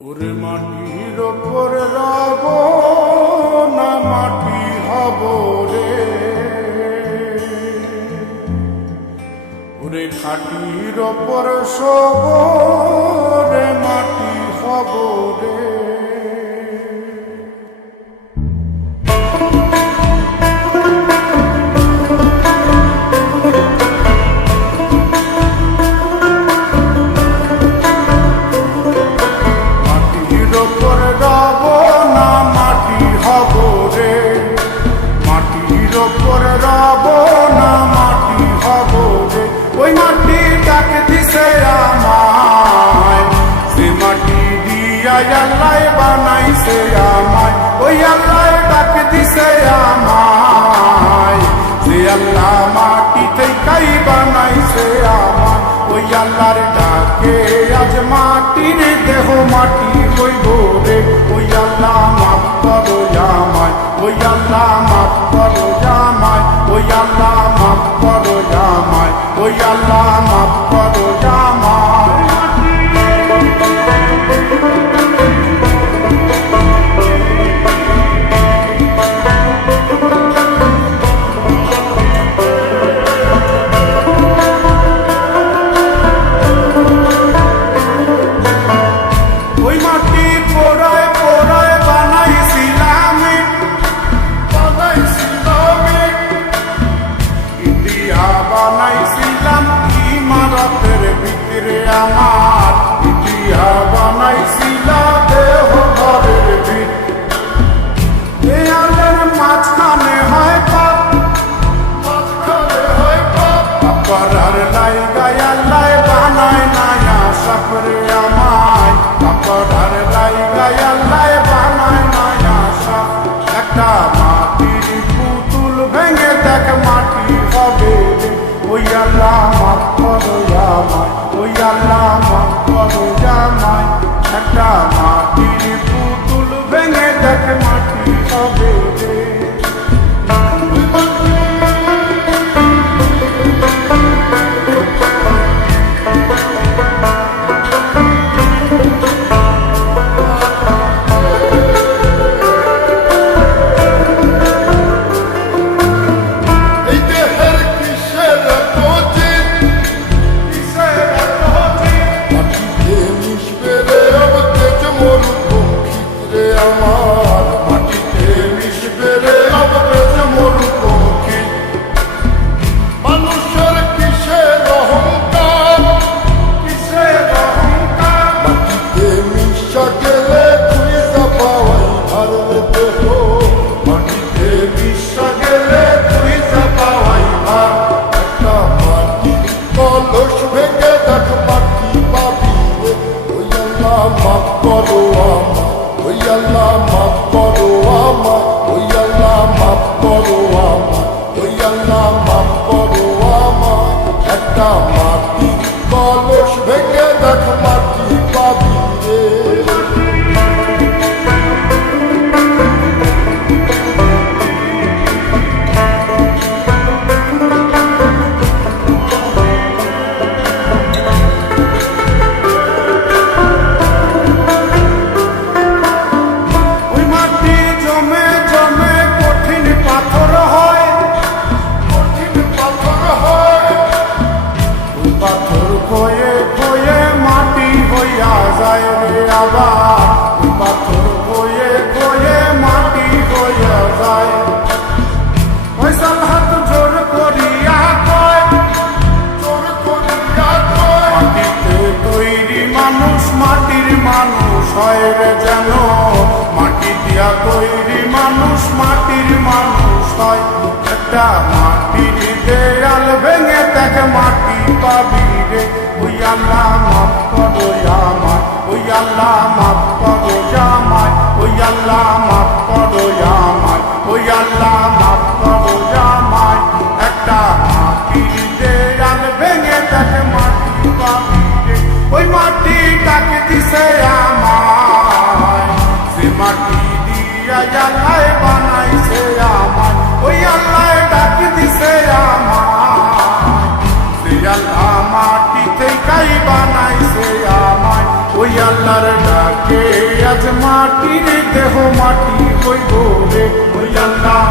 ওরে মাটির ওপর রব না মাটি হব রে, ওরে খাটির ওপর সব রে মাটি হব রে। ওই মাটি ডাক দিছে আমায়, সে মাটি দিয়া আল্লাহ বানাইছে আমায়। ওই আল্লাহ ডাক দিছে আমায়, সে আল্লাহ মাটি থেকেই বানাইছে আমায়। ওই আল্লাহর ডাকে আজ মাটির দেহ মাটি হইব রে। ওই আল্লাহ মাফ করো আমায়, ওই আল্লাহ মাফ করো আমায়, ওই আল্লাহ মাফ করো আমায়, ওই আল্লাহ মাফ করো আমায়। ওই মাটি পোড়ায় পোড়ায় বানাইছিলাম, ইন্ডিয়া বানাইছিলাম ইমারতের ভিতরে আমার, ইন্ডিয়া বানাইছিলাম দেহ ঘরের ভিতরে। মাঝখানে হয় পাপ, মাঝখানে হয় পাপ, করার লাইগায় আল্লাহ বানায় নায়া সাপরে আমায়, করার লাইগায় আল্লাহ বানায় নায়া সাপ। একটা মাটির পুতুল ভেঙে দেখ মাটি হবে রে। ওই আল্লাহ মাফ করো আমায়, ওই আল্লাহ মাফ করো আমায়। একটা মাটির পুতুল ভেঙে দেখ মাটি হবে রে। মাফ করো আমায়, ওই আল্লাহ মাফ করো আমায়, ওই আল্লাহ মাফ করো আমায়, ওই আল্লাহ মাফ করো আমায়। একটা মাটি কলস ভেঙে দেখ মাটি পাবি রে। পাথর খয়ে খয়ে মাটি হইয়া যায় রে আবার, পাথর খয়ে খয়ে মাটি হইয়া যায়। ফয়সাল হাত জোর করিয়া কয়, জোর করিয়া কয়, মাটিতে তৈরি মানুষ মাটির মানুষ হয় রে যেন। মাটি দিয়া তৈরি মানুষ মাটির মানুষ হয়। একটা মাটির দেয়াল ভেঙে দেখ মাটি পাবি রে। ওই আল্লাহ মাফ করো আমায়, ওই আল্লাহ মাফ করো আমায়, ওই আল্লাহ মাফ করো আমায়, ওই আল্লাহ মাফ করো আমায়। একটা মাটির দেয়াল ভেঙে দেখ মাটি পাবি রে। ওই মাটি ডাক দিছে আমায়, সে মাটি দিয়া আল্লাহ বানাইছে আমায়। ওই আল্লাহ ডাক দিছে আমায়, সে আল্লাহ মাটি থেকেই বানাইছে আমায়। ওই আল্লাহর ডাকে হইব রে ওই আল্লাহ